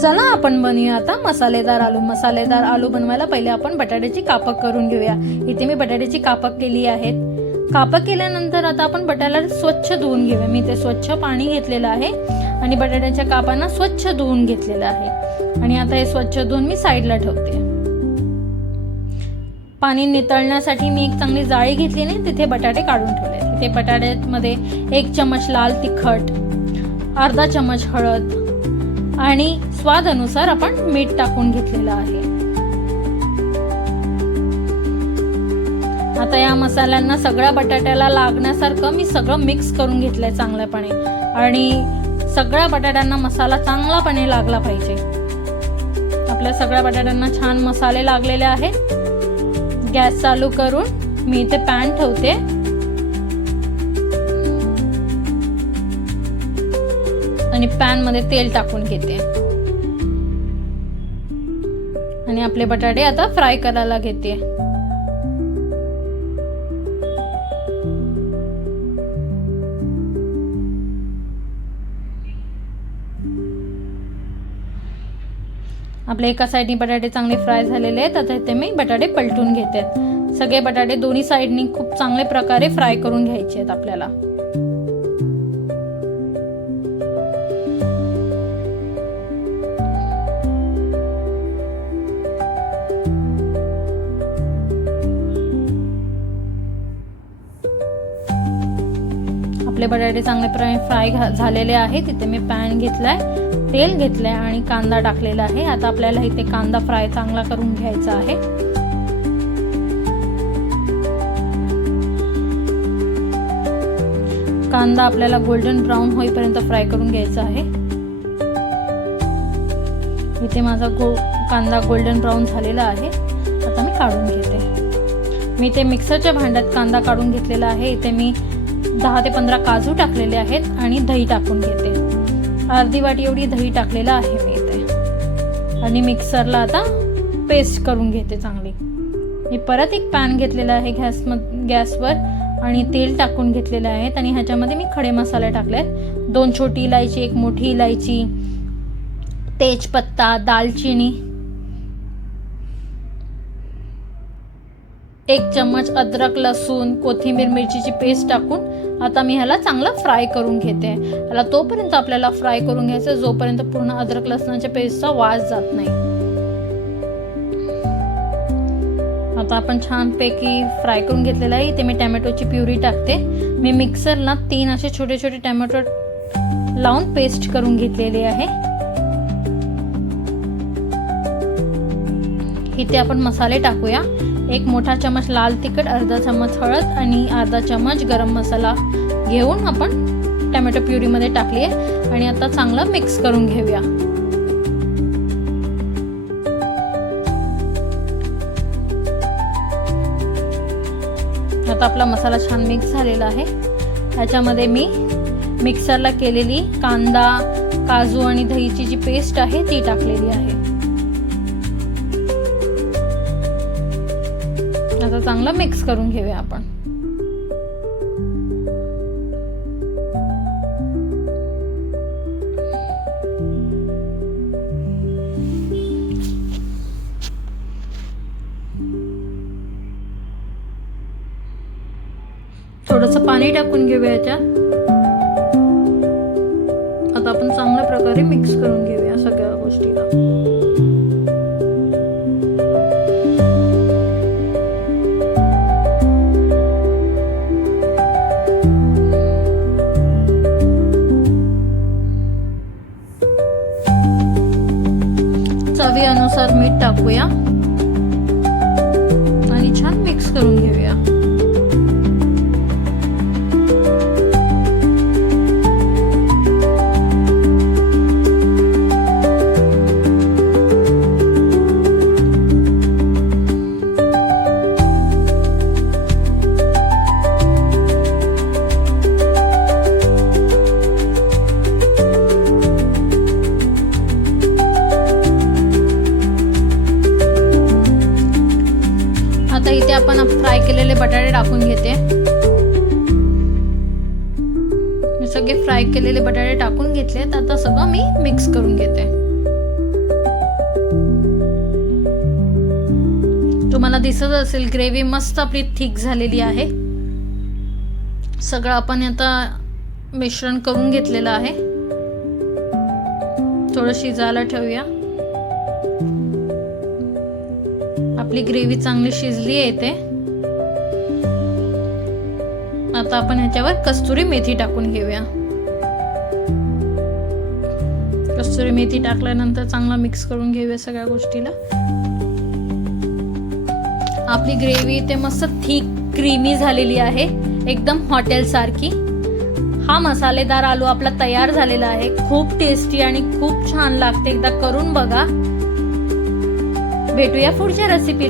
चला आपण बनवूया आता मसालेदार आलू। मसालेदार आलू बनवायला पहिले आपण बटाट्याची कापक करून घेऊया। इथे मी बटाट्याची कापक केली आहेत। कापक केल्यानंतर आता आपण बटाट्याला स्वच्छ धुवून घेऊया। मी ते स्वच्छ पाणी घेतलेलं आहे आणि बटाट्याच्या कापांना स्वच्छ धुवून घेतलेलं आहे आणि आता हे स्वच्छ धुवून मी साईडला ठेवते। पाणी नितळण्यासाठी मी एक चांगली जाळी घेतली आणि तिथे बटाटे काढून ठेवले। तिथे बटाट्यामध्ये 1 चमच लाल तिखट, अर्धा चमच हळद आणि स्वादानुसार आपण मीठ टाकून घेतलेलं आहे। आता या मसाल्यांना सगळ्या बटाट्याला लागण्यासारखं मी सगळं मिक्स करून घेतलंय चांगल्यापणे आणि सगळ्या बटाट्यांना मसाला चांगलापणे लागला पाहिजे। आपल्या सगळ्या बटाट्यांना छान मसाले लागलेले आहेत। गॅस चालू करून मी इथे पॅन ठेवते आणि पॅन मध्ये तेल टाकून घेते आणि आपले बटाटे आता फ्राय करायला घेते। आपले एका साइडनी बटाटे चांगले फ्राय झालेले आहेत। आता इथे मी बटाटे पलटून घेते। सगळे बटाटे दोन्ही साइडनी खूप चांगले प्रकारे फ्राय करून घ्यायचे आहेत आपल्याला। आपले बटाटे चांगले फ्राय झालेले आहेत। इथे मी पॅन घेतलाय, तेल घेतलंय आणि कांदा टाकलेला आहे। आता आपल्याला इथे कांदा फ्राय चांगला करून घ्यायचा आहे। कांदा आपल्याला गोल्डन ब्राउन होईपर्यंत फ्राय करून घ्यायचा आहे। इथे माझा कांदा गोल्डन ब्राउन झालेला आहे। आता मी काढून घेते। मी इथे मिक्सरच्या भांड्यात कांदा काढून घेतलेला आहे। इथे मी 10 ते 15 काजू टाकलेले आहेत आणि दही टाकून घेते। अर्धी वाटी एवढी दही टाकलेला आहे मी इथे आणि मिक्सरला आता पेस्ट करून घेते चांगली। मी परत एक पॅन घेतलेला आहे गॅसवर आणि तेल टाकून घेतलेले आहेत आणि ह्याच्यामध्ये मी खडे मसाले टाकले। 2 छोटी इलायची, 1 मोठी इलायची, तेजपत्ता, दालचिनी, 1 चम्मच अद्रक, लसूण, कोथिंबीर, मिरचीची पेस्ट टाकून आता मी ह्याला चांगला फ्राय करून घेते। ह्याला तोपर्यंत आपल्याला फ्राय करून घ्यायचं जोपर्यंत पूर्ण अद्रक लसणाच्या पेस्टचा वास जात नाही। आता आपण छानपैकी फ्राय करून घेतलेला आहे। इथे मी टोमॅटोची प्युरी टाकते। मी मिक्सरला 3 असे छोटे छोटे टोमॅटो लावून पेस्ट करून घेतलेले आहे। इथे आपण मसाले टाकूया। 1 मोठा चमच लाल तिखट, अर्धा चमच हळद आणि अर्धा चमच गरम मसाला घेऊन आपण टोमॅटो प्युरी मध्ये टाकली आहे आणि आता चांगलं मिक्स करून घेऊया। आता आपला मसाला छान मिक्स झालेला आहे। ह्याच्यामध्ये मी मिक्सरला केलेली कांदा, काजू आणि दहीची जी पेस्ट आहे ती टाकलेली आहे। आता चांगलं मिक्स करून घेऊया आपण। थोडंसं पाणी टाकून घेऊया याच्यात। आता आपण चांगल्या प्रकारे मिक्स करून घेऊया सगळ्या गोष्टीला। चवीनुसार मीठ टाकूया आणि छान मिक्स करून घेऊया। आपण फ्राय केलेले बटाटे टाकून घेते। मी सगळे फ्राय केलेले बटाटे टाकून घेतलेत। आता सगळं मी मिक्स करून घेते। दिसत असेल ग्रेव्ही मस्त आपली थिक झालेली आहे. सगळं आपण आता मिश्रण करून घेतलेलं आहे. थोडं शिजायला ठेवूया. आपली ग्रेव्ही चांगली शिजली आहे इथे. आता आपण ह्याच्यावर कस्तुरी मेथी टाकून घेऊया. कस्तुरी मेथी टाकल्यानंतर चांगला मिक्स करून घेऊया सगळ्या गोष्टीला. आपली ग्रेव्ही इथे मस्त थिक क्रीमी झालेली आहे, एकदम हॉटेल सारखी. हा मसालेदार आलू आपला तयार झालेला आहे. खूप टेस्टी आणि खूप छान लागते. एकदा करून बघा. भेटूया पुढच्या रेसिपी.